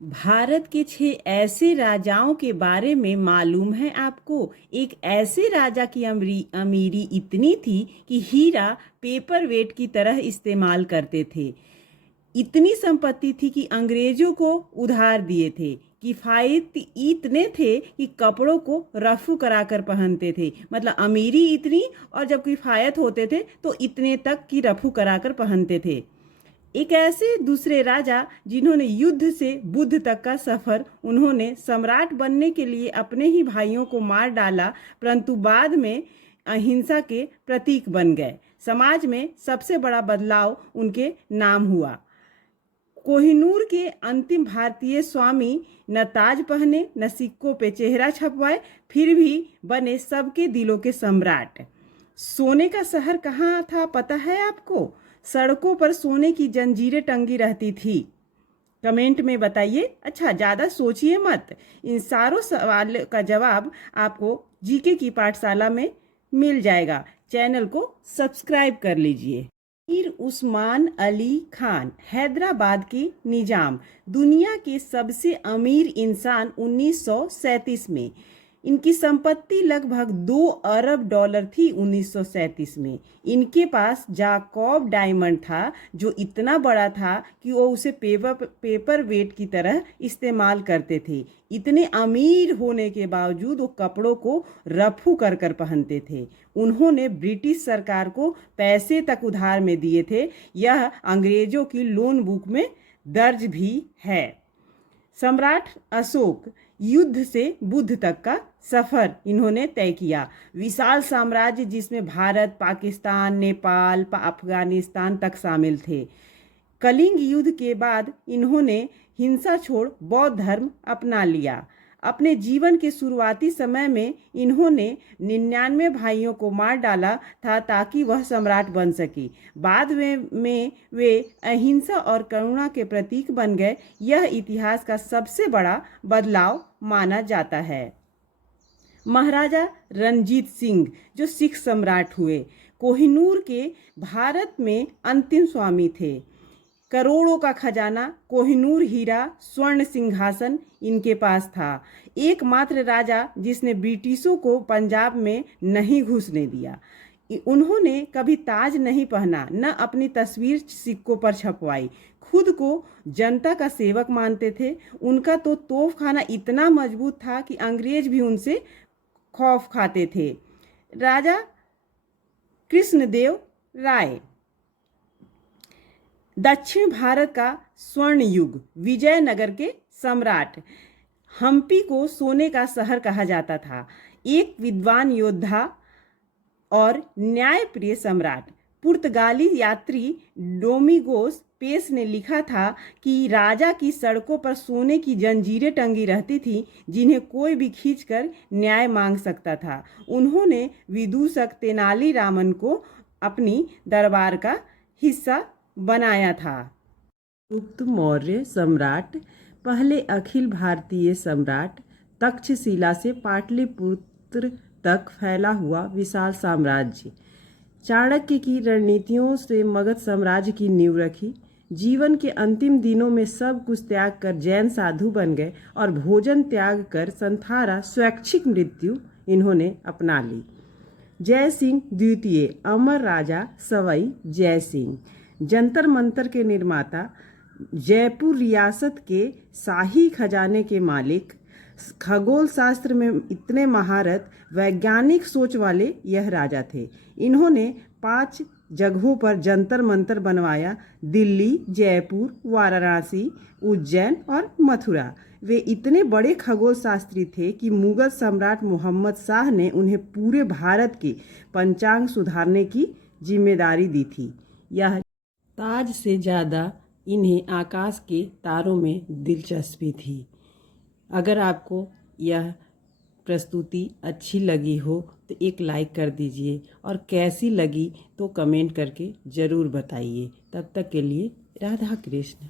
भारत के 6 ऐसे राजाओं के बारे में मालूम है आपको। एक ऐसे राजा की अमीरी इतनी थी कि हीरा पेपर वेट की तरह इस्तेमाल करते थे। इतनी संपत्ति थी कि अंग्रेजों को उधार दिए थे। किफायत इतने थे कि कपड़ों को रफू कराकर पहनते थे। मतलब अमीरी इतनी, और जब किफायत होते थे तो इतने तक की रफू कराकर पहनते थे। एक ऐसे दूसरे राजा जिन्होंने युद्ध से बुद्ध तक का सफर, उन्होंने सम्राट बनने के लिए अपने ही भाइयों को मार डाला, परंतु बाद में अहिंसा के प्रतीक बन गए। समाज में सबसे बड़ा बदलाव उनके नाम हुआ। कोहिनूर के अंतिम भारतीय स्वामी न ताज पहने न सिक्कों पे चेहरा छपवाए, फिर भी बने सबके दिलों के सम्राट। सोने का शहर कहाँ था पता है आपको? सड़कों पर सोने की जंजीरें टंगी रहती थी। कमेंट में बताइए। अच्छा, ज़्यादा सोचिए मत, इन सारों सवाल का जवाब आपको जीके की पाठशाला में मिल जाएगा। चैनल को सब्सक्राइब कर लीजिए। मीर उस्मान अली खान, हैदराबाद के निजाम, दुनिया के सबसे अमीर इंसान 1937 में। इनकी संपत्ति लगभग $2 अरब थी 1937 में। इनके पास जाकॉब डायमंड था, जो इतना बड़ा था कि वो उसे पेपर वेट की तरह इस्तेमाल करते थे। इतने अमीर होने के बावजूद वो कपड़ों को रफू कर कर पहनते थे। उन्होंने ब्रिटिश सरकार को पैसे तक उधार में दिए थे। यह अंग्रेजों की लोन बुक में दर्ज भी है। सम्राट अशोक, युद्ध से बुद्ध तक का सफर इन्होंने तय किया। विशाल साम्राज्य जिसमें भारत, पाकिस्तान, नेपाल, अफगानिस्तान तक शामिल थे। कलिंग युद्ध के बाद इन्होंने हिंसा छोड़ बौद्ध धर्म अपना लिया। अपने जीवन के शुरुआती समय में इन्होंने 99 भाइयों को मार डाला था ताकि वह सम्राट बन सके। बाद में वे अहिंसा और करुणा के प्रतीक बन गए। यह इतिहास का सबसे बड़ा बदलाव माना जाता है। महाराजा रणजीत सिंह, जो सिख सम्राट हुए, कोहिनूर के भारत में अंतिम स्वामी थे। करोड़ों का खजाना, कोहिनूर हीरा, स्वर्ण सिंहासन इनके पास था। एकमात्र राजा जिसने ब्रिटिशों को पंजाब में नहीं घुसने दिया। उन्होंने कभी ताज नहीं पहना, न अपनी तस्वीर सिक्कों पर छपवाई। खुद को जनता का सेवक मानते थे। उनका तो तोप खाना इतना मजबूत था कि अंग्रेज भी उनसे खौफ खाते थे। राजा कृष्णदेव राय, दक्षिण भारत का स्वर्ण युग, विजयनगर के सम्राट। हम्पी को सोने का शहर कहा जाता था। एक विद्वान योद्धा और न्यायप्रिय सम्राट। पुर्तगाली यात्री डोमिगोस पेस ने लिखा था कि राजा की सड़कों पर सोने की जंजीरें टंगी रहती थी, जिन्हें कोई भी खींचकर न्याय मांग सकता था। उन्होंने विदूषक तेनालीरामन को अपनी दरबार का हिस्सा बनाया था। गुप्त मौर्य सम्राट, पहले अखिल भारतीय सम्राट, तक्षशिला से पाटलिपुत्र तक फैला हुआ विशाल साम्राज्य। चाणक्य की रणनीतियों से मगध साम्राज्य की नींव रखी। जीवन के अंतिम दिनों में सब कुछ त्याग कर जैन साधु बन गए और भोजन त्याग कर संथारा स्वैच्छिक मृत्यु इन्होंने अपना ली। जय सिंह द्वितीय, अमर राजा सवाई जय सिंह, जंतर मंतर के निर्माता, जयपुर रियासत के शाही खजाने के मालिक, खगोल शास्त्र में इतने महारत, वैज्ञानिक सोच वाले यह राजा थे। इन्होंने 5 जगहों पर जंतर मंतर बनवाया: दिल्ली, जयपुर, वाराणसी, उज्जैन और मथुरा। वे इतने बड़े खगोल शास्त्री थे कि मुगल सम्राट मोहम्मद शाह ने उन्हें पूरे भारत के पंचांग सुधारने की जिम्मेदारी दी थी। यह ताज से ज़्यादा इन्हें आकाश के तारों में दिलचस्पी थी। अगर आपको यह प्रस्तुति अच्छी लगी हो तो एक लाइक कर दीजिए, और कैसी लगी तो कमेंट करके ज़रूर बताइए। तब तक के लिए राधा कृष्ण।